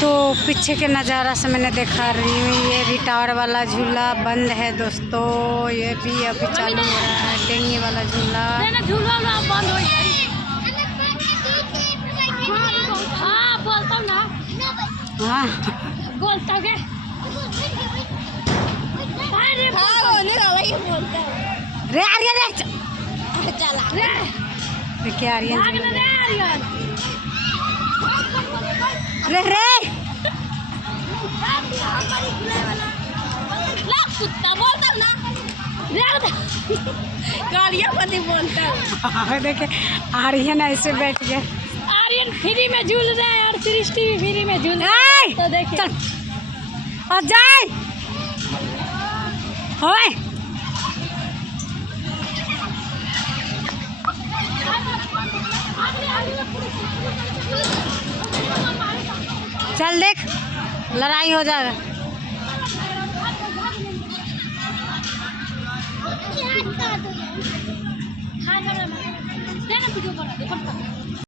तो पीछे के नज़ारा से मैंने देखा रही हूँ, ये भी टावर वाला झूला बंद है दोस्तों। ये भी अभी चालू हो रहा है, डेंगी वाला झूला। झूला बंद हो गया। हाँ बोलता हूँ ना। हाँ बोलता हूँ रे आर्यन रे चला देखिए आर्यन रे रे कुत्ता बोलता ना गाड़िया पति बोलता। देखिए आर्यन ऐसे बैठ गया। आर्यन फ्री में झूल रहा है और सृष्टि भी फ्री में झूल रहा है। तो देखिए चल और जाए होए चल देख लड़ाई हो जाएगा।